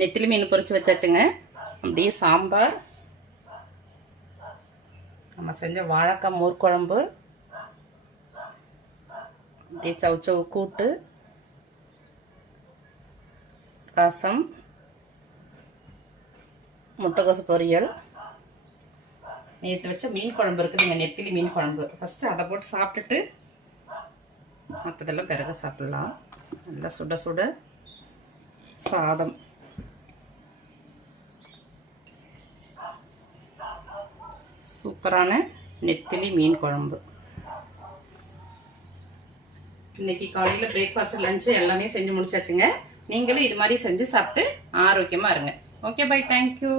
நெத்திலி மீன் பொரிச்சு வச்சாச்சுங்க. அப்படியே சாம்பார், நம்ம செஞ்ச வாழைக்காய் மோர் குழம்பு, அப்படியே சவுச்சவு கூட்டு, ரசம், முட்டைக்கோசு பொரியல், நேற்று வச்ச மீன் குழம்பு இருக்குதுங்க, நெத்திலி மீன் குழம்பு. ஃபஸ்ட்டு அதை போட்டு சாப்பிட்டுட்டு மற்றதெல்லாம் பிறகு சாப்பிட்லாம். நல்லா சுட சுட சாதம், சூப்பரான நெத்திலி மீன் குழம்பு. இன்னைக்கு காலையில் பிரேக்ஃபாஸ்ட் லஞ்சு எல்லாமே செஞ்சு முடிச்சாச்சுங்க. நீங்களும் இது மாதிரி செஞ்சு சாப்பிட்டு ஆரோக்கியமாக இருங்க. Okay, bye, thank you.